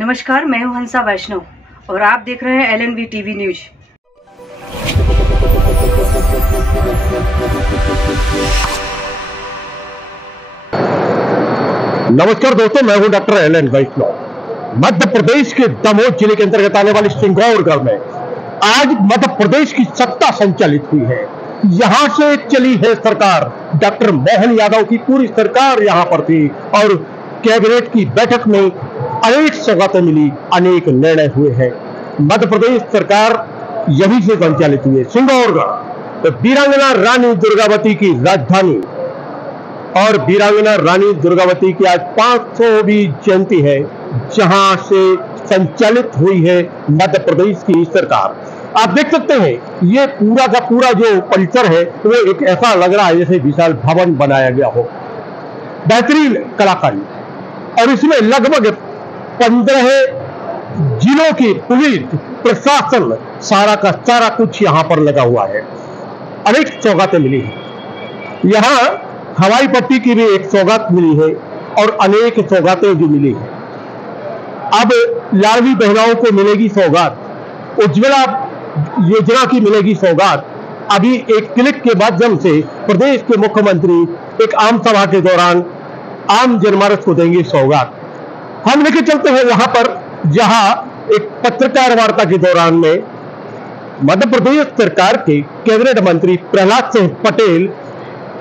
नमस्कार, मैं हूं हंसा वैष्णव और आप देख रहे हैं LNV TV न्यूज। नमस्कार दोस्तों, मैं हूं डॉक्टर LN वैष्णव। मध्य प्रदेश के दमोह जिले के अंतर्गत आने वाले सिंगौरगढ़ में आज मध्य प्रदेश की सत्ता संचालित हुई है। यहां से चली है सरकार। डॉक्टर मोहन यादव की पूरी सरकार यहां पर थी और कैबिनेट की बैठक में अनेक सौगातें मिली, अनेक निर्णय हुए हैं। मध्य प्रदेश सरकार यहीं से संचालित हुई है। सिंगौरगढ़ तो वीरांगना रानी दुर्गावती की राजधानी और वीरांगना रानी दुर्गावती की आज 500वीं जयंती है, जहां से संचालित हुई है मध्य प्रदेश की सरकार। आप देख सकते हैं ये पूरा का पूरा जो परिसर है वो एक ऐसा लग रहा है जैसे विशाल भवन बनाया गया हो। बेहतरीन कलाकारी और इसमें लगभग 15 जिलों की पुलिस प्रशासन सारा का सारा कुछ यहां पर लगा हुआ है। अनेक सौगातें मिली है। यहां हवाई पट्टी की भी एक सौगात मिली है और अनेक सौगातें जो मिली है। अब लाडली बहनाओं को मिलेगी सौगात, उज्ज्वला योजना की मिलेगी सौगात। अभी एक क्लिक के माध्यम से प्रदेश के मुख्यमंत्री एक आम सभा के दौरान आम जनमानस को देंगे सौगात। हम लेके चलते हैं वहां पर जहां एक पत्रकार वार्ता के दौरान में मध्य प्रदेश सरकार के कैबिनेट मंत्री प्रहलाद सिंह पटेल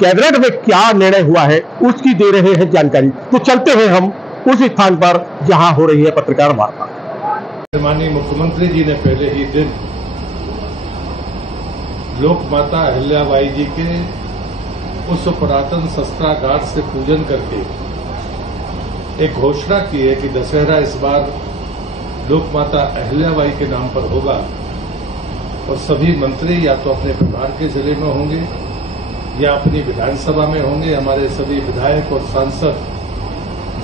कैबिनेट में क्या निर्णय हुआ है उसकी दे रहे हैं जानकारी। तो चलते हैं हम उस स्थान पर जहां हो रही है पत्रकार वार्ता। माननीय मुख्यमंत्री जी ने पहले ही दिन लोक माता अहिल्याबाई जी के उस पुरातन शस्त्रागार से पूजन करके एक घोषणा की है कि दशहरा इस बार लोक माता अहिल्याबाई के नाम पर होगा और सभी मंत्री या तो अपने प्रभार के जिले में होंगे या अपनी विधानसभा में होंगे। हमारे सभी विधायक और सांसद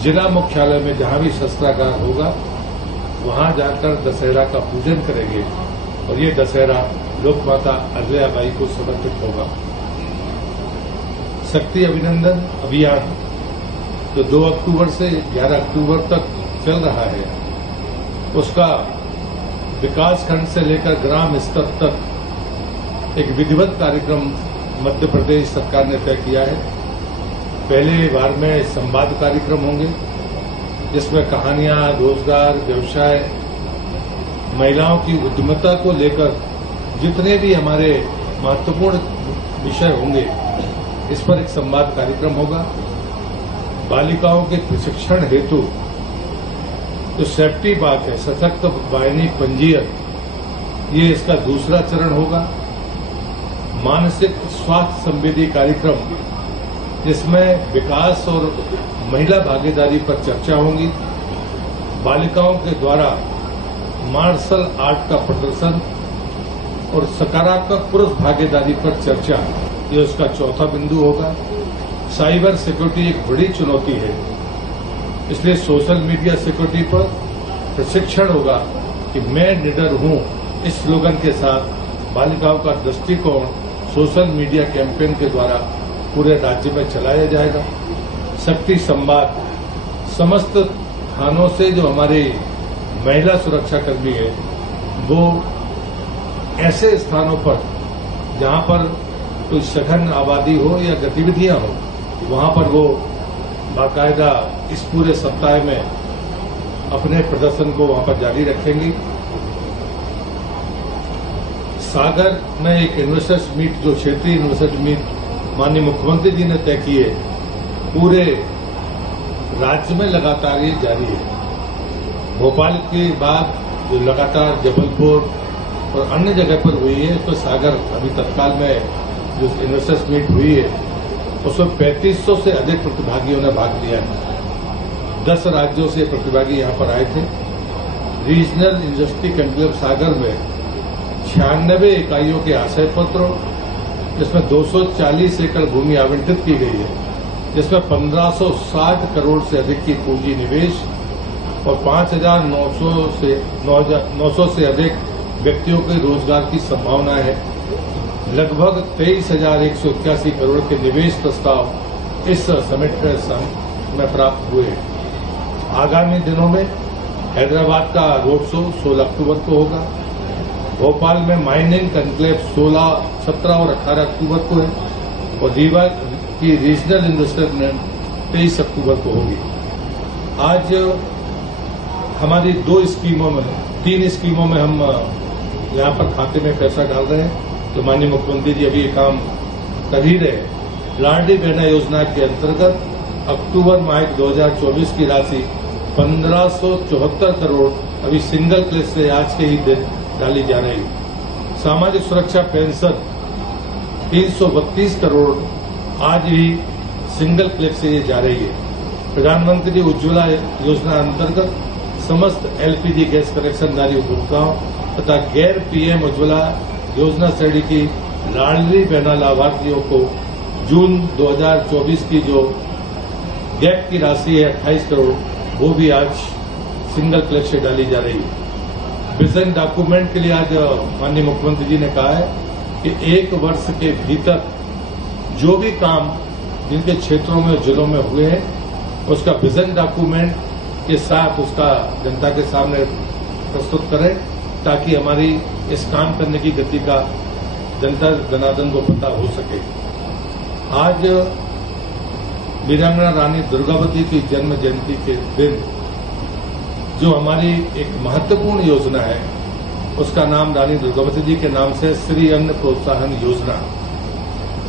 जिला मुख्यालय में जहां भी शस्त्रागार होगा वहां जाकर दशहरा का पूजन करेंगे और ये दशहरा लोक माता अहिल्याबाई को समर्पित होगा। शक्ति अभिनंदन अभियान जो 2 अक्टूबर से 11 अक्टूबर तक चल रहा है, उसका विकास खंड से लेकर ग्राम स्तर तक एक विधिवत कार्यक्रम मध्य प्रदेश सरकार ने तय किया है। पहले बार में संवाद कार्यक्रम होंगे जिसमें कहानियां, रोजगार, व्यवसाय, महिलाओं की उद्यमिता को लेकर जितने भी हमारे महत्वपूर्ण विषय होंगे इस पर एक संवाद कार्यक्रम होगा। बालिकाओं के प्रशिक्षण हेतु जो सेफ्टी बात है, सशक्त वाहिनी पंजीयन, ये इसका दूसरा चरण होगा। मानसिक स्वास्थ्य संवेदी कार्यक्रम जिसमें विकास और महिला भागीदारी पर चर्चा होगी। बालिकाओं के द्वारा मार्शल आर्ट का प्रदर्शन और सकारात्मक पुरुष भागीदारी पर चर्चा, ये उसका चौथा बिंदु होगा। साइबर सिक्योरिटी एक बड़ी चुनौती है, इसलिए सोशल मीडिया सिक्योरिटी पर प्रशिक्षण होगा कि मैं निडर हूं। इस स्लोगन के साथ बालिकाओं का दृष्टिकोण सोशल मीडिया कैंपेन के द्वारा पूरे राज्य में चलाया जाएगा। शक्ति संवाद समस्त थानों से जो हमारे महिला सुरक्षा कर्मी है वो ऐसे स्थानों पर जहां पर कोई सघन आबादी हो या गतिविधियां हो वहां पर वो बाकायदा इस पूरे सप्ताह में अपने प्रदर्शन को वहां पर जारी रखेंगी। सागर में एक इन्वेस्टर्स मीट, जो क्षेत्रीय इन्वेस्टर्स मीट माननीय मुख्यमंत्री जी ने तय किए, पूरे राज्य में लगातार ये जारी है। भोपाल के बाद जो लगातार जबलपुर और अन्य जगह पर हुई है, तो सागर अभी तत्काल में जो इन्वेस्टर्स मीट हुई है उसमें 3500 से अधिक प्रतिभागियों ने भाग लिया है। 10 राज्यों से प्रतिभागी यहां पर आए थे। रीजनल इंडस्ट्री कॉन्क्लेव सागर में 96 इकाइयों के आशय पत्र, जिसमें 240 एकड़ भूमि आवंटित की गई है, जिसमें 1560 करोड़ से अधिक की पूंजी निवेश और 5,900 से अधिक व्यक्तियों के रोजगार की संभावना है। लगभग 23,181 करोड़ के निवेश प्रस्ताव इस समिट में प्राप्त हुए। आगामी दिनों में हैदराबाद का रोड शो 16 अक्टूबर को होगा। भोपाल में माइनिंग कन्क्लेव 16, 17 और 18 अक्टूबर को है और रीवा की रीजनल इन्वेस्टमेंट 23 अक्टूबर को होगी। आज हमारी 3 स्कीमों में हम यहाँ पर खाते में पैसा डाल रहे हैं, तो माननीय मुख्यमंत्री जी अभी ये काम कर ही रहे। लाडली बहना योजना के अंतर्गत अक्टूबर माह 2024 की राशि 1574 करोड़ अभी सिंगल क्लेश से आज के ही दिन डाली जा रही है। सामाजिक सुरक्षा पेंशन 332 करोड़ आज ही सिंगल क्लेश से ये जा रही है। प्रधानमंत्री उज्ज्वला योजना अंतर्गत समस्त एलपीजी गैस कनेक्शनधारी उपभोक्ताओं तथा गैर पीएम उज्ज्वला योजना श्रेणी की लाडली बहना लाभार्थियों को जून 2024 की जो गैप की राशि है 28 करोड़, वो भी आज सिंगल क्लेश से डाली जा रही है। विजन डॉक्यूमेंट के लिए आज माननीय मुख्यमंत्री जी ने कहा है कि 1 वर्ष के भीतर जो भी काम जिनके क्षेत्रों में जिलों में हुए हैं उसका विजन डॉक्यूमेंट के साथ उसका जनता के सामने प्रस्तुत करें, ताकि हमारी इस काम करने की गति का जनता जनार्दन को पता हो सके। आज वीरांगना रानी दुर्गावती की जन्म जयंती के दिन जो हमारी एक महत्वपूर्ण योजना है उसका नाम रानी दुर्गावती जी के नाम से श्री अन्न प्रोत्साहन योजना।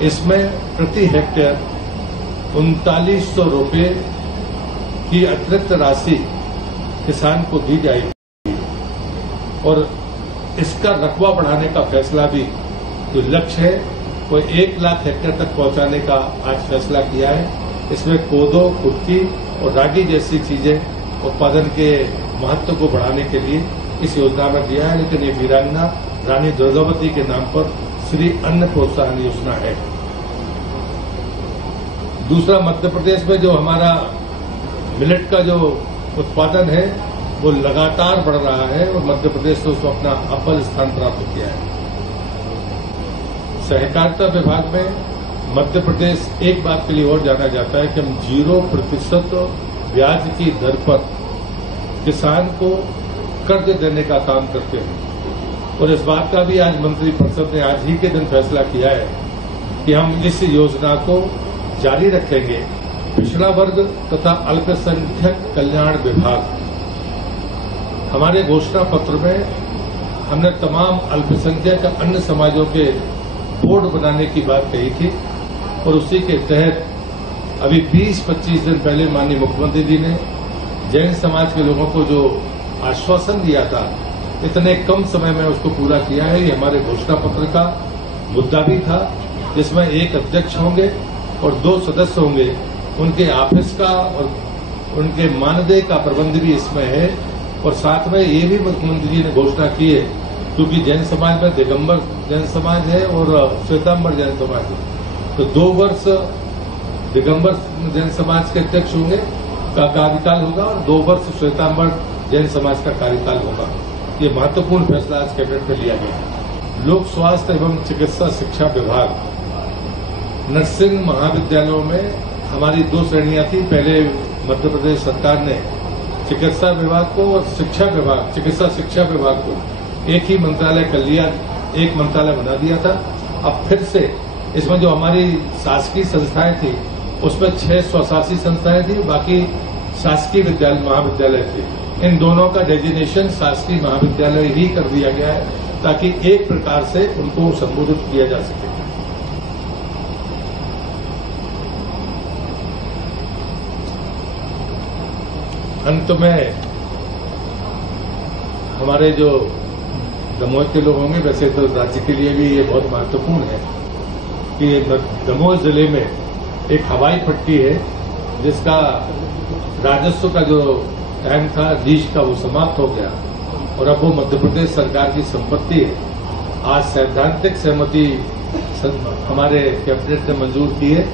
इसमें प्रति हेक्टेयर 3900 रुपये की अतिरिक्त राशि किसान को दी जाएगी और इसका रकबा बढ़ाने का फैसला भी जो लक्ष्य है वो 1 लाख हेक्टेयर तक पहुंचाने का आज फैसला किया है। इसमें कोदो, कुटकी और रागी जैसी चीजें उत्पादन के महत्व को बढ़ाने के लिए इस योजना में दिया है, लेकिन ये वीरांगना रानी दुर्गावती के नाम पर श्री अन्न प्रोत्साहन योजना है। दूसरा, मध्य प्रदेश में जो हमारा मिलेट का जो उत्पादन है वो लगातार बढ़ रहा है और मध्य प्रदेश ने उसको अपना अव्वल स्थान प्राप्त किया है। सहकारिता विभाग में मध्य प्रदेश एक बात के लिए और जाना जाता है कि हम 0% ब्याज की दर पर किसान को कर्ज देने का काम करते हैं और इस बात का भी आज मंत्रिपरिषद ने आज ही के दिन फैसला किया है कि हम इस योजना को जारी रखेंगे। पिछड़ा वर्ग तथा अल्पसंख्यक कल्याण विभाग हमारे घोषणा पत्र में हमने तमाम अल्पसंख्यक अन्य समाजों के बोर्ड बनाने की बात कही थी और उसी के तहत अभी 20-25 दिन पहले माननीय मुख्यमंत्री जी ने जैन समाज के लोगों को जो आश्वासन दिया था इतने कम समय में उसको पूरा किया है। ये हमारे घोषणा पत्र का मुद्दा भी था, जिसमें 1 अध्यक्ष होंगे और 2 सदस्य होंगे। उनके ऑफिस का और उनके मानदेय का प्रबंध भी इसमें है और साथ में ये भी मुख्यमंत्री जी ने घोषणा की है, क्योंकि जैन समाज में दिगंबर जैन समाज है और श्वेतांबर जैन समाज है, तो 2 वर्ष दिगंबर जैन समाज के अध्यक्ष होंगे का कार्यकाल होगा और 2 वर्ष श्वेतांबर जैन समाज का कार्यकाल होगा। ये महत्वपूर्ण फैसला आज कैबिनेट में लिया गया। लोक स्वास्थ्य एवं चिकित्सा शिक्षा विभाग नर्सिंग महाविद्यालयों में हमारी 2 श्रेणियां थी। पहले मध्य प्रदेश सरकार ने चिकित्सा विभाग को और शिक्षा विभाग, चिकित्सा शिक्षा विभाग को एक ही मंत्रालय कर लिया, एक मंत्रालय बना दिया था। अब फिर से इसमें जो हमारी शासकीय संस्थाएं थी उसमें 6 स्वशासी संस्थाएं थी, बाकी शासकीय विद्यालय महाविद्यालय थे। इन दोनों का डेजिग्नेशन शासकीय महाविद्यालय ही कर दिया गया है ताकि एक प्रकार से उनको संबोधित किया जा सके। अंत में हमारे जो दमोह के लोग होंगे, वैसे तो राज्य के लिए भी ये बहुत महत्वपूर्ण है कि दमोह जिले में एक हवाई पट्टी है जिसका राजस्व का जो टाइम था लीज का वो समाप्त हो गया और अब वो मध्य प्रदेश सरकार की संपत्ति है। आज सैद्धांतिक सहमति हमारे कैबिनेट ने मंजूर की है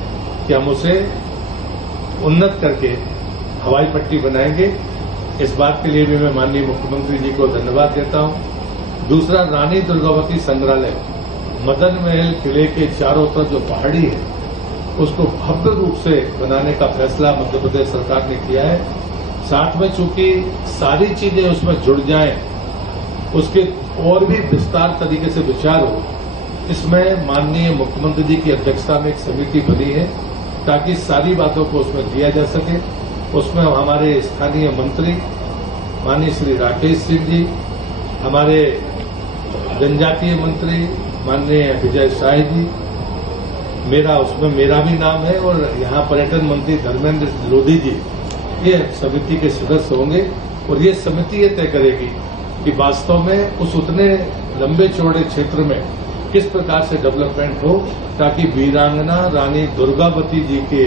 कि हम उसे उन्नत करके हवाई पट्टी बनाएंगे। इस बात के लिए भी मैं माननीय मुख्यमंत्री जी को धन्यवाद देता हूं। दूसरा, रानी दुर्गावती संग्रहालय मदन महल किले के चारों तरफ जो पहाड़ी है उसको भव्य रूप से बनाने का फैसला मध्य प्रदेश सरकार ने किया है साथ में चूंकि सारी चीजें उसमें जुड़ जाएं, उसके और भी विस्तार तरीके से विचार हो, इसमें माननीय मुख्यमंत्री जी की अध्यक्षता में एक समिति बनी है ताकि सारी बातों को उसमें लिया जा सके। उसमें हमारे स्थानीय मंत्री माननीय श्री राकेश सिंह जी, हमारे जनजातीय मंत्री माननीय विजय शाह जी, मेरा भी नाम है, और यहाँ पर्यटन मंत्री धर्मेंद्र लोधी जी, ये समिति के सदस्य होंगे। और ये समिति ये तय करेगी कि वास्तव में उस उतने लंबे चौड़े क्षेत्र में किस प्रकार से डेवलपमेंट हो ताकि वीरांगना रानी दुर्गावती जी के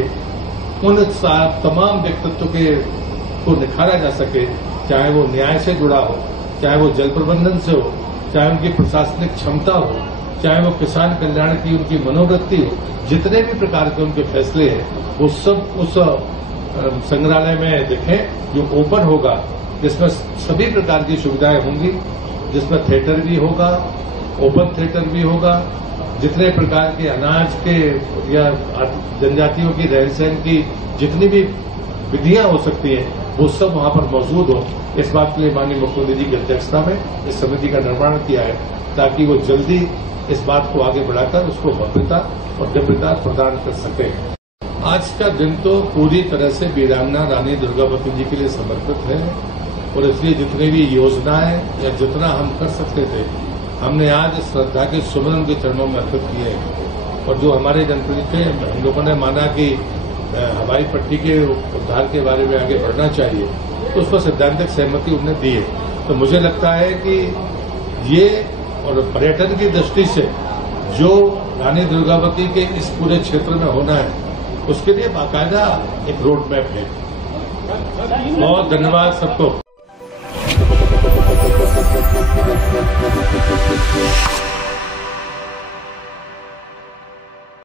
उन तमाम व्यक्तित्व को निखारा जा सके, चाहे वो न्याय से जुड़ा हो, चाहे वो जल प्रबंधन से हो, चाहे उनकी प्रशासनिक क्षमता हो, चाहे वो किसान कल्याण की उनकी मनोवृत्ति हो, जितने भी प्रकार के उनके फैसले हैं वो सब उस संग्रहालय में दिखें जो ओपन होगा, जिसमें सभी प्रकार की सुविधाएं होंगी, जिसमें थिएटर भी होगा, ओपन थिएटर भी होगा, जितने प्रकार के अनाज के या जनजातियों की रहन सहन की जितनी भी विधियां हो सकती हैं वो सब वहां पर मौजूद हो। इस बात के लिए माननीय मुख्यमंत्री जी की अध्यक्षता में इस समिति का निर्माण किया है ताकि वो जल्दी इस बात को आगे बढ़ाकर उसको भव्यता और दिव्यता प्रदान कर सके। आज का दिन तो पूरी तरह से वीरांगना रानी दुर्गावती जी के लिए समर्पित है और इसलिए जितनी भी योजनाएं या जितना हम कर सकते थे हमने आज श्रद्धा के सुमन के चरणों में अर्पित किए हैं। और जो हमारे जनप्रतिनिधि थे, हम लोगों ने माना कि हवाई पट्टी के उद्धार के बारे में आगे बढ़ना चाहिए, तो उस पर सैद्धांतिक सहमति उन्होंने दी है। तो मुझे लगता है कि ये और पर्यटन की दृष्टि से जो रानी दुर्गावती के इस पूरे क्षेत्र में होना है उसके लिए बाकायदा एक रोड मैप है। बहुत धन्यवाद सबको।